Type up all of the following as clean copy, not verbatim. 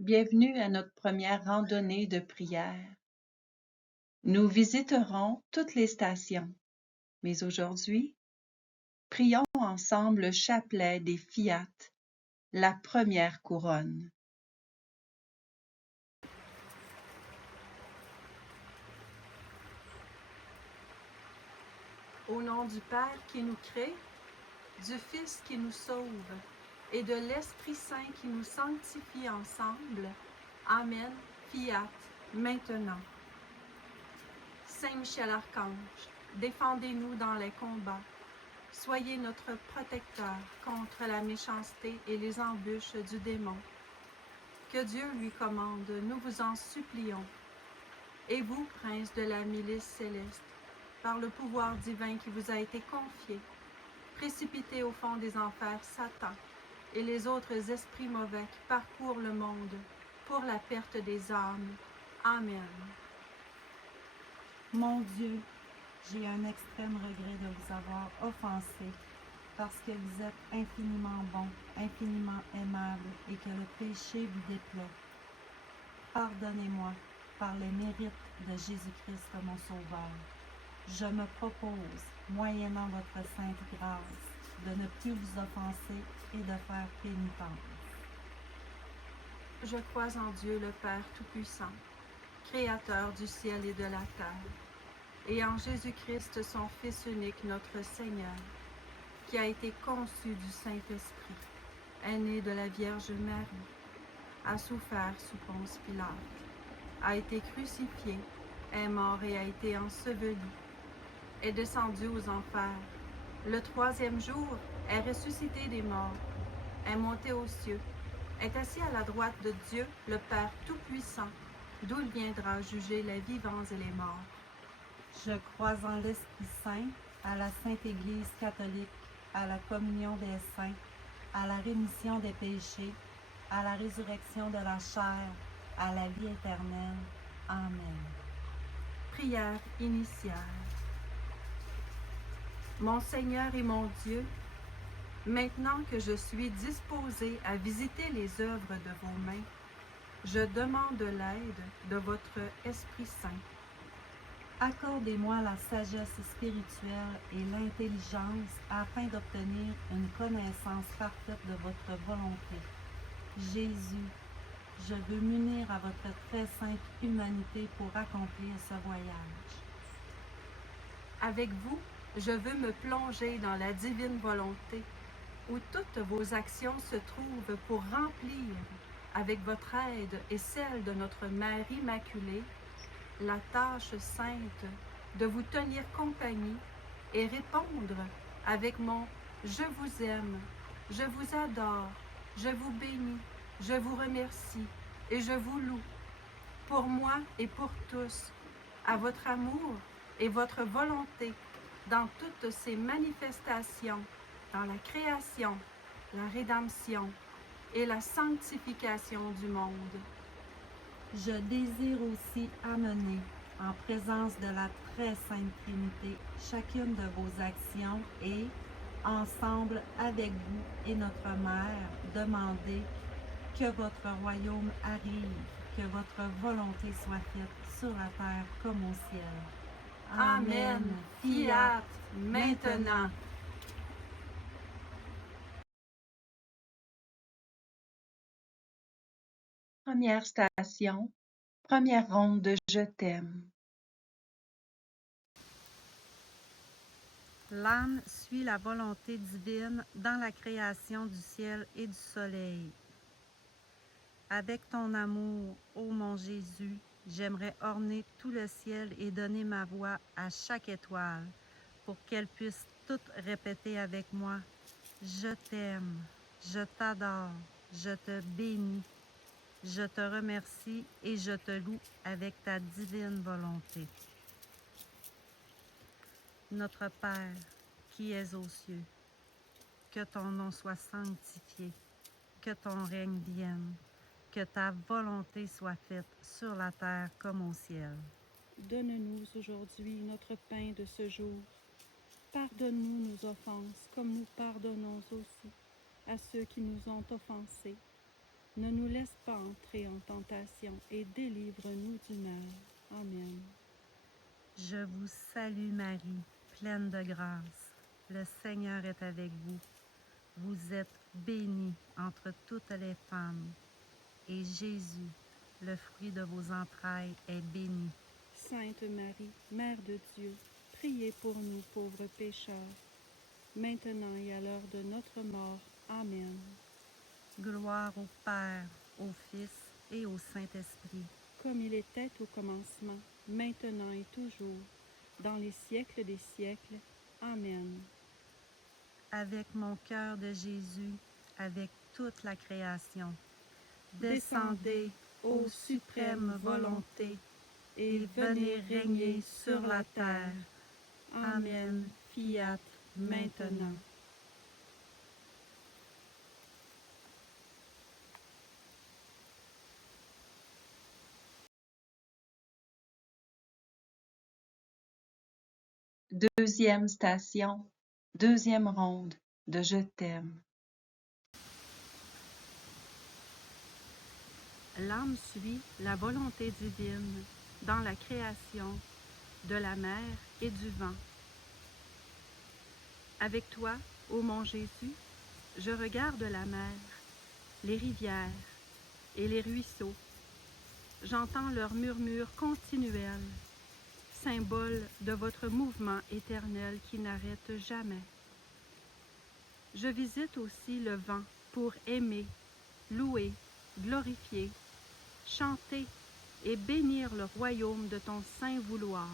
Bienvenue à notre première randonnée de prière. Nous visiterons toutes les stations, mais aujourd'hui, prions ensemble le chapelet des Fiat, la première couronne. Au nom du Père qui nous crée, du Fils qui nous sauve et de l'Esprit Saint qui nous sanctifie ensemble. Amen, Fiat, maintenant. Saint Michel Archange, défendez-nous dans les combats. Soyez notre protecteur contre la méchanceté et les embûches du démon. Que Dieu lui commande, nous vous en supplions. Et vous, prince de la milice céleste, par le pouvoir divin qui vous a été confié, précipitez au fond des enfers Satan et les autres esprits mauvais qui parcourent le monde pour la perte des âmes. Amen. Mon Dieu, j'ai un extrême regret de vous avoir offensé parce que vous êtes infiniment bon, infiniment aimable et que le péché vous déplaît. Pardonnez-moi par les mérites de Jésus-Christ mon Sauveur. Je me propose, moyennant votre sainte grâce, de ne plus vous offenser et de faire pénitence. Je crois en Dieu le Père Tout-Puissant, Créateur du ciel et de la terre, et en Jésus-Christ, son Fils unique, notre Seigneur, qui a été conçu du Saint-Esprit, est né de la Vierge Marie, a souffert sous Ponce Pilate, a été crucifié, est mort et a été enseveli, est descendu aux enfers. Le troisième jour, est ressuscité des morts, est monté aux cieux, est assis à la droite de Dieu, le Père Tout-Puissant, d'où il viendra juger les vivants et les morts. Je crois en l'Esprit Saint, à la Sainte Église catholique, à la communion des saints, à la rémission des péchés, à la résurrection de la chair, à la vie éternelle. Amen. Prière initiale. Mon Seigneur et mon Dieu, maintenant que je suis disposé à visiter les œuvres de vos mains, je demande l'aide de votre Esprit Saint. Accordez-moi la sagesse spirituelle et l'intelligence afin d'obtenir une connaissance parfaite de votre volonté. Jésus, je veux m'unir à votre très sainte humanité pour accomplir ce voyage. Avec vous, je veux me plonger dans la divine volonté, où toutes vos actions se trouvent pour remplir, avec votre aide et celle de notre Mère Immaculée, la tâche sainte de vous tenir compagnie et répondre avec mon « Je vous aime, je vous adore, je vous bénis, je vous remercie et je vous loue, pour moi et pour tous, à votre amour et votre volonté dans toutes ces manifestations, dans la création, la rédemption et la sanctification du monde. Je désire aussi amener, en présence de la très sainte Trinité, chacune de vos actions et, ensemble avec vous et notre Mère, demander que votre royaume arrive, que votre volonté soit faite sur la terre comme au ciel. Amen. Fiat, maintenant. Première station, première ronde de Je t'aime. L'âme suit la volonté divine dans la création du ciel et du soleil. Avec ton amour, ô mon Jésus, j'aimerais orner tout le ciel et donner ma voix à chaque étoile pour qu'elles puissent toutes répéter avec moi « Je t'aime, je t'adore, je te bénis, je te remercie et je te loue avec ta divine volonté. » Notre Père, qui es aux cieux, que ton nom soit sanctifié, que ton règne vienne, que ta volonté soit faite sur la terre comme au ciel. Donne-nous aujourd'hui notre pain de ce jour. Pardonne-nous nos offenses, comme nous pardonnons aussi à ceux qui nous ont offensés. Ne nous laisse pas entrer en tentation et délivre-nous du mal. Amen. Je vous salue Marie, pleine de grâce. Le Seigneur est avec vous. Vous êtes bénie entre toutes les femmes, et Jésus, le fruit de vos entrailles, est béni. Sainte Marie, Mère de Dieu, priez pour nous pauvres pécheurs, maintenant et à l'heure de notre mort. Amen. Gloire au Père, au Fils et au Saint-Esprit. Comme il était au commencement, maintenant et toujours, dans les siècles des siècles. Amen. Avec mon cœur de Jésus, avec toute la création, descendez, ô suprême volonté, et venez régner sur la terre. Amen. Fiat maintenant. Deuxième station, deuxième ronde de Je t'aime. L'âme suit la volonté divine dans la création de la mer et du vent. Avec toi, ô mon Jésus, je regarde la mer, les rivières et les ruisseaux. J'entends leur murmure continuel, symbole de votre mouvement éternel qui n'arrête jamais. Je visite aussi le vent pour aimer, louer, glorifier, chanter et bénir le royaume de ton saint vouloir.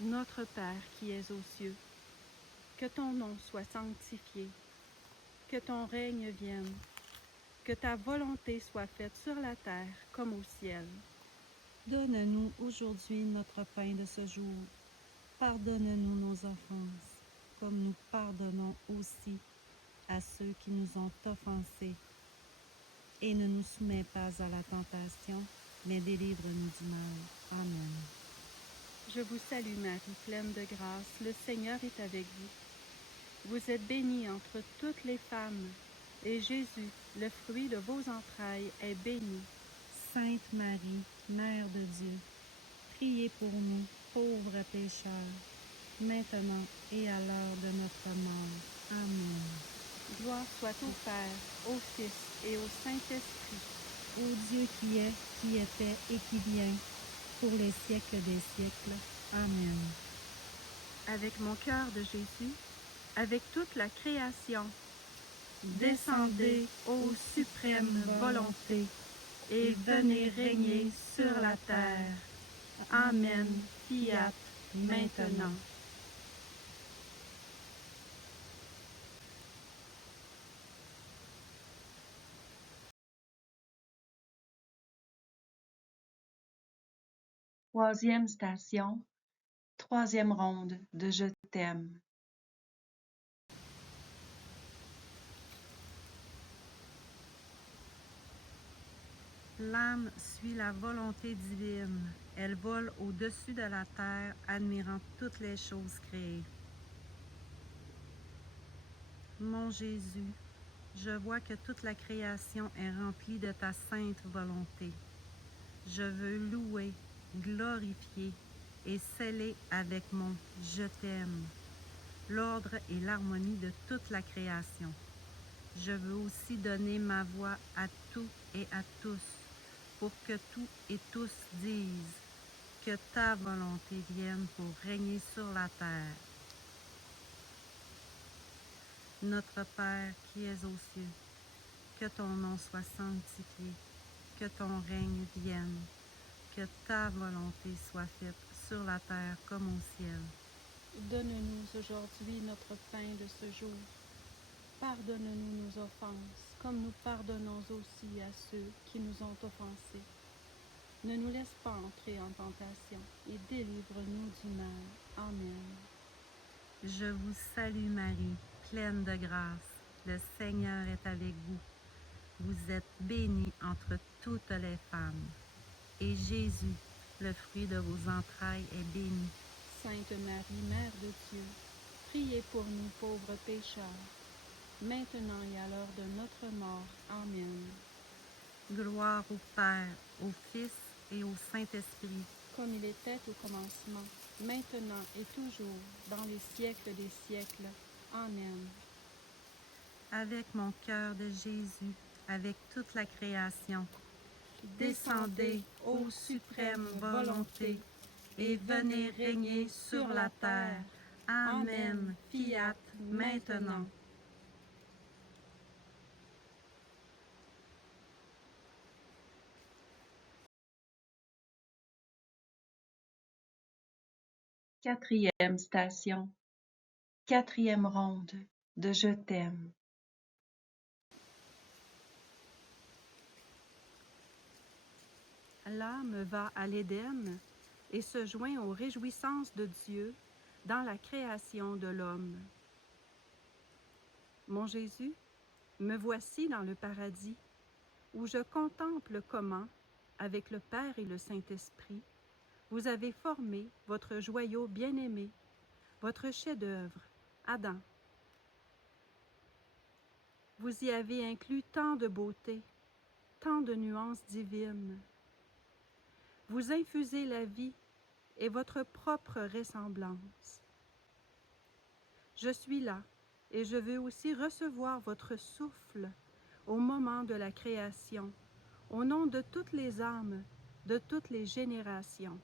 Notre Père qui es aux cieux, que ton nom soit sanctifié, que ton règne vienne, que ta volonté soit faite sur la terre comme au ciel. Donne-nous aujourd'hui notre pain de ce jour. Pardonne-nous nos offenses, comme nous pardonnons aussi à ceux qui nous ont offensés. Et ne nous soumets pas à la tentation, mais délivre-nous du mal. Amen. Je vous salue Marie, pleine de grâce, le Seigneur est avec vous. Vous êtes bénie entre toutes les femmes, et Jésus, le fruit de vos entrailles, est béni. Sainte Marie, Mère de Dieu, priez pour nous, pauvres pécheurs, maintenant et à l'heure de notre mort. Amen. Gloire soit au Père, au Fils et au Saint-Esprit, Ô Dieu qui est, qui était et qui vient, pour les siècles des siècles. Amen. avec mon cœur de Jésus, avec toute la création. Descendez, ô suprême volonté, et venez régner sur la terre. Amen. Fiat maintenant. Troisième station, troisième ronde de Je t'aime. L'âme suit la volonté divine. Elle vole au-dessus de la terre, admirant toutes les choses créées. Mon Jésus, je vois que toute la création est remplie de ta sainte volonté. Je veux louer, glorifier et sceller avec mon « Je t'aime » l'ordre et l'harmonie de toute la création. Je veux aussi donner ma voix à tout et à tous, pour que tout et tous disent que ta volonté vienne pour régner sur la terre. Notre Père qui es aux cieux, que ton nom soit sanctifié, que ton règne vienne, que ta volonté soit faite sur la terre comme au ciel. Donne-nous aujourd'hui notre pain de ce jour. Pardonne-nous nos offenses, comme nous pardonnons aussi à ceux qui nous ont offensés. Ne nous laisse pas entrer en tentation et délivre-nous du mal. Amen. Je vous salue Marie, pleine de grâce. Le Seigneur est avec vous. Vous êtes bénie entre toutes les femmes. Et Jésus, le fruit de vos entrailles, est béni. Sainte Marie, Mère de Dieu, priez pour nous pauvres pécheurs, maintenant et à l'heure de notre mort. Amen. Gloire au Père, au Fils et au Saint-Esprit, Comme il était au commencement, maintenant et toujours, dans les siècles des siècles. Amen. avec mon cœur de Jésus, avec toute la création. Descendez, ô suprême volonté, et venez régner sur la terre. Amen. Fiat, maintenant. Quatrième station, quatrième ronde de Je t'aime. L'âme va à l'Éden et se joint aux réjouissances de Dieu dans la création de l'homme. Mon Jésus, me voici dans le paradis, où je contemple comment, avec le Père et le Saint-Esprit, vous avez formé votre joyau bien-aimé, votre chef-d'œuvre, Adam. Vous y avez inclus tant de beauté, tant de nuances divines. Vous infusez la vie et votre propre ressemblance. Je suis là et je veux aussi recevoir votre souffle au moment de la création, au nom de toutes les âmes, de toutes les générations.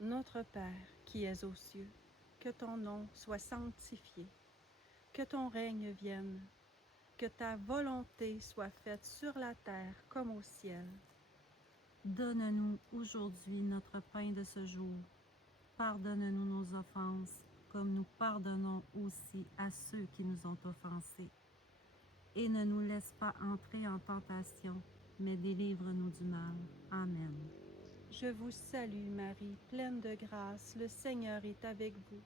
Notre Père qui es aux cieux, que ton nom soit sanctifié, que ton règne vienne, que ta volonté soit faite sur la terre comme au ciel. Donne-nous aujourd'hui notre pain de ce jour. Pardonne-nous nos offenses, comme nous pardonnons aussi à ceux qui nous ont offensés. Et ne nous laisse pas entrer en tentation, mais délivre-nous du mal. Amen. Je vous salue Marie, pleine de grâce, le Seigneur est avec vous.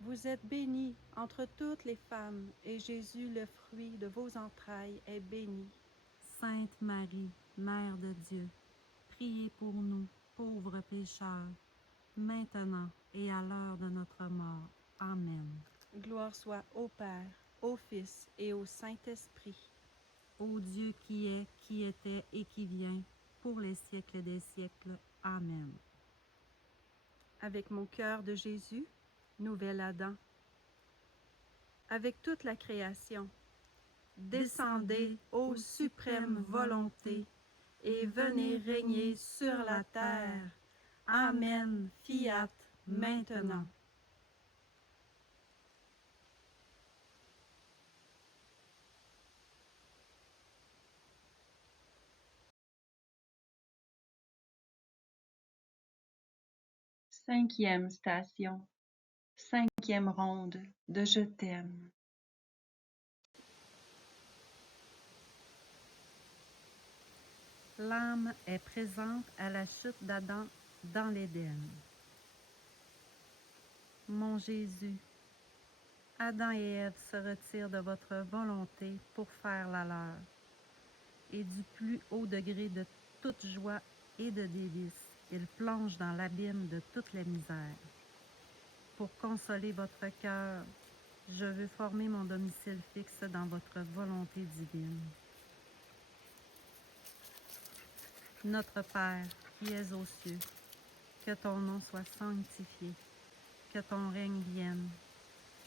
Vous êtes bénie entre toutes les femmes, et Jésus, le fruit de vos entrailles, est béni. Sainte Marie, Mère de Dieu, priez pour nous, pauvres pécheurs, maintenant et à l'heure de notre mort. Amen. Gloire soit au Père, au Fils et au Saint-Esprit. Ô Dieu qui est, qui était et qui vient, pour les siècles des siècles. Amen. Avec mon cœur de Jésus, nouvel Adam. Avec toute la création, descendez, ô suprême volonté, et venez régner sur la terre. Amen. Fiat, maintenant. Cinquième station, cinquième ronde de Je t'aime. L'âme est présente à la chute d'Adam dans l'Éden. Mon Jésus, Adam et Ève se retirent de votre volonté pour faire la leur, et du plus haut degré de toute joie et de délices, ils plongent dans l'abîme de toutes les misères. Pour consoler votre cœur, je veux former mon domicile fixe dans votre volonté divine. Notre Père, qui es aux cieux, que ton nom soit sanctifié, que ton règne vienne,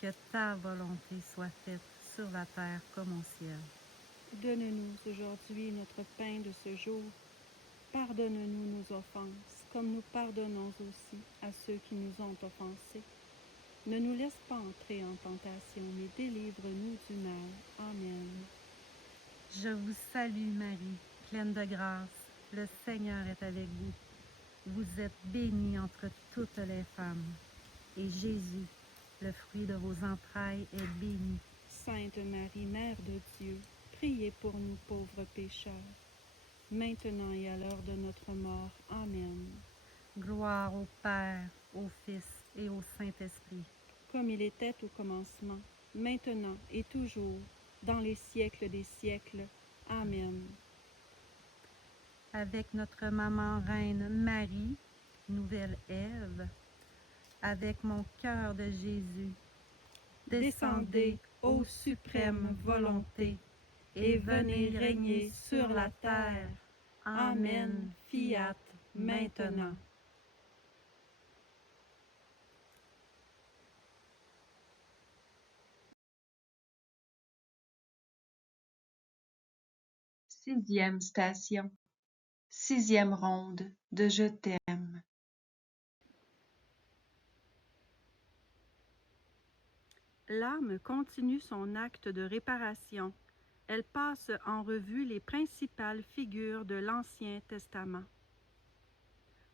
que ta volonté soit faite sur la terre comme au ciel. Donne-nous aujourd'hui notre pain de ce jour. Pardonne-nous nos offenses, comme nous pardonnons aussi à ceux qui nous ont offensés. Ne nous laisse pas entrer en tentation, mais délivre-nous du mal. Amen. Je vous salue Marie, pleine de grâce, le Seigneur est avec vous. Vous êtes bénie entre toutes les femmes, et Jésus, le fruit de vos entrailles, est béni. Sainte Marie, Mère de Dieu, priez pour nous pauvres pécheurs, maintenant et à l'heure de notre mort. Amen. Gloire au Père, au Fils et au Saint-Esprit. Comme il était au commencement, maintenant et toujours, dans les siècles des siècles. Amen. Avec notre maman reine Marie, nouvelle Ève, avec mon cœur de Jésus, descendez, ô suprême volonté, et venez régner sur la terre. Amen, fiat, maintenant. Sixième station. Sixième ronde de Je t'aime. L'âme continue son acte de réparation. Elle passe en revue les principales figures de l'Ancien Testament.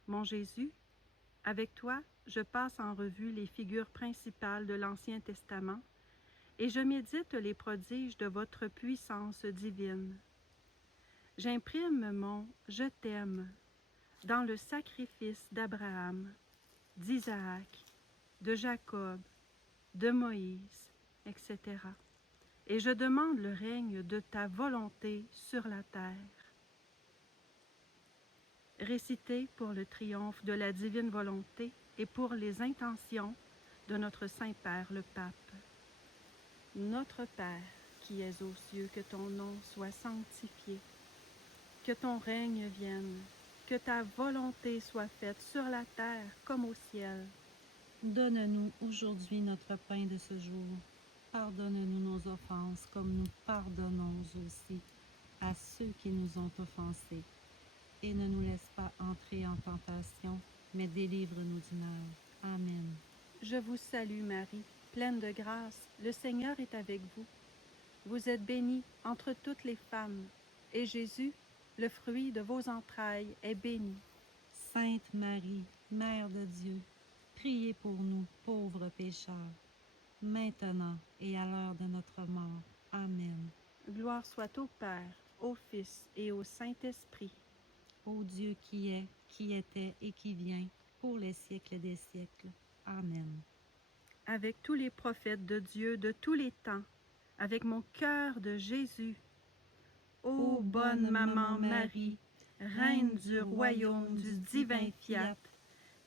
Mon Jésus, avec toi, je passe en revue les figures principales de l'Ancien Testament et je médite les prodiges de votre puissance divine. J'imprime mon « Je t'aime » dans le sacrifice d'Abraham, d'Isaac, de Jacob, de Moïse, etc. Et je demande le règne de ta volonté sur la terre. Récité pour le triomphe de la divine volonté et pour les intentions de notre Saint-Père le Pape. Notre Père, qui es aux cieux, que ton nom soit sanctifié, que ton règne vienne, que ta volonté soit faite sur la terre comme au ciel. Donne-nous aujourd'hui notre pain de ce jour. Pardonne-nous nos offenses comme nous pardonnons aussi à ceux qui nous ont offensés. Et ne nous laisse pas entrer en tentation, mais délivre-nous du mal. Amen. Je vous salue Marie, pleine de grâce, le Seigneur est avec vous. Vous êtes bénie entre toutes les femmes, et Jésus, le fruit de vos entrailles, est béni. Sainte Marie, Mère de Dieu, priez pour nous, pauvres pécheurs, maintenant et à l'heure de notre mort. Amen. Gloire soit au Père, au Fils et au Saint-Esprit. Ô Dieu qui est, qui était et qui vient, pour les siècles des siècles. Amen. Avec tous les prophètes de Dieu de tous les temps, avec mon cœur de Jésus. Ô bonne maman Marie, Reine du royaume du divin fiat,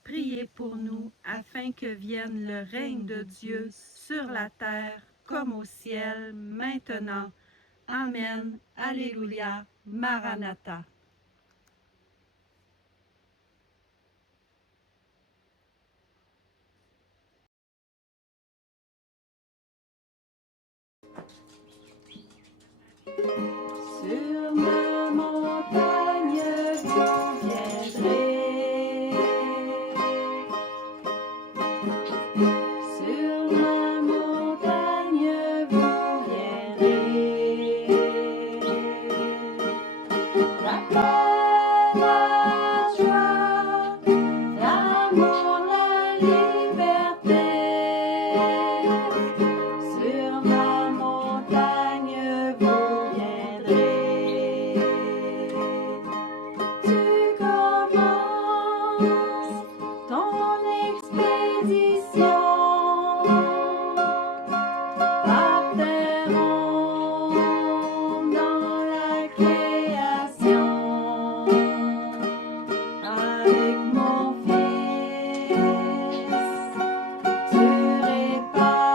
priez pour nous afin que vienne le règne de Dieu sur la terre comme au ciel maintenant. Amen. Alléluia. Maranatha. Sur ma montagne vous viendrez, sur ma montagne vous viendrez, la paix, la joie, l'amour, la liberté, sur ma montagne vous viendrez. Tu commences ton expédition par terre dans la création avec mon Fils. Tu répares,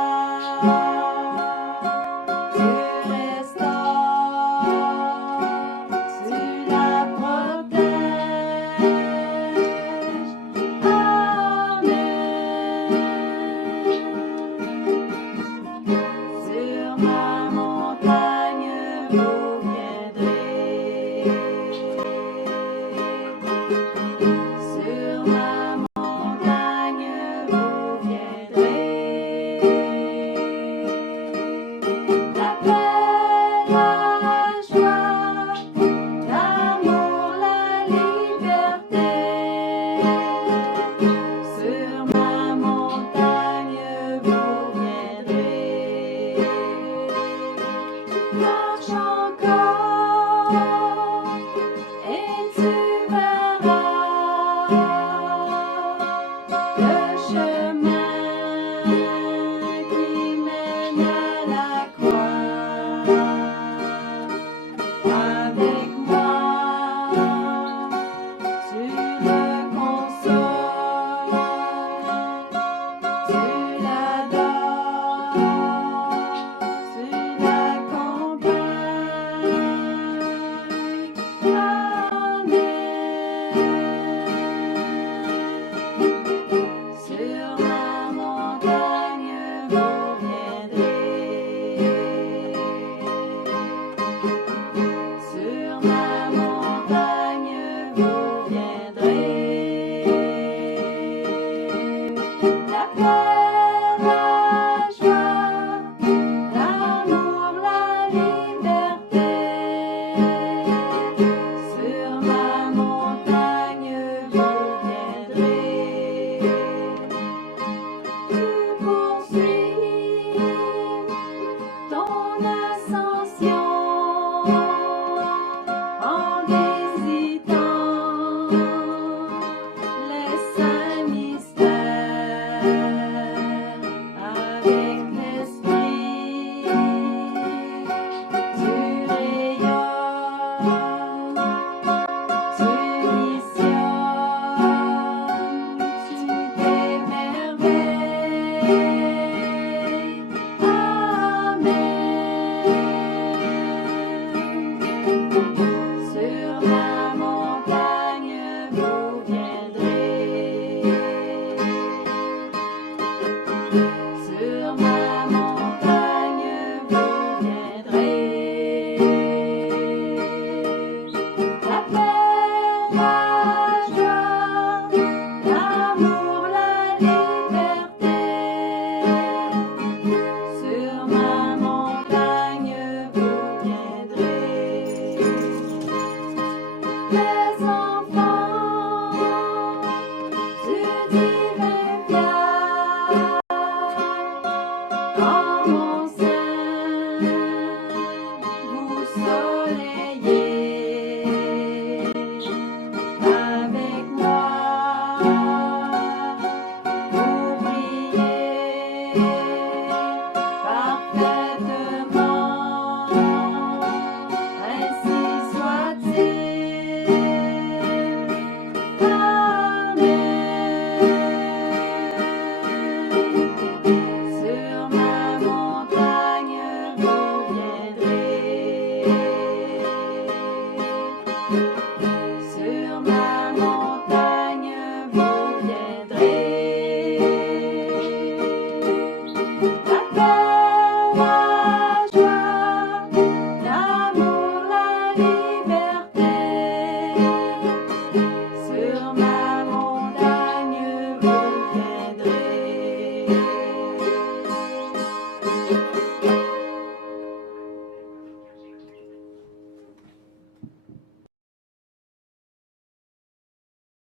tu restaures, tu la protèges. Amen. Sur ma montagne vous viendrez. Sur ma montagne vous viendrez. La paix, la joie, l'amour, la liberté. Sur ma montagne vous viendrez. Marche encore et tu verras le chemin qui mène à la croix. Avec moi, tu le consoles, tu l'adores. enfants.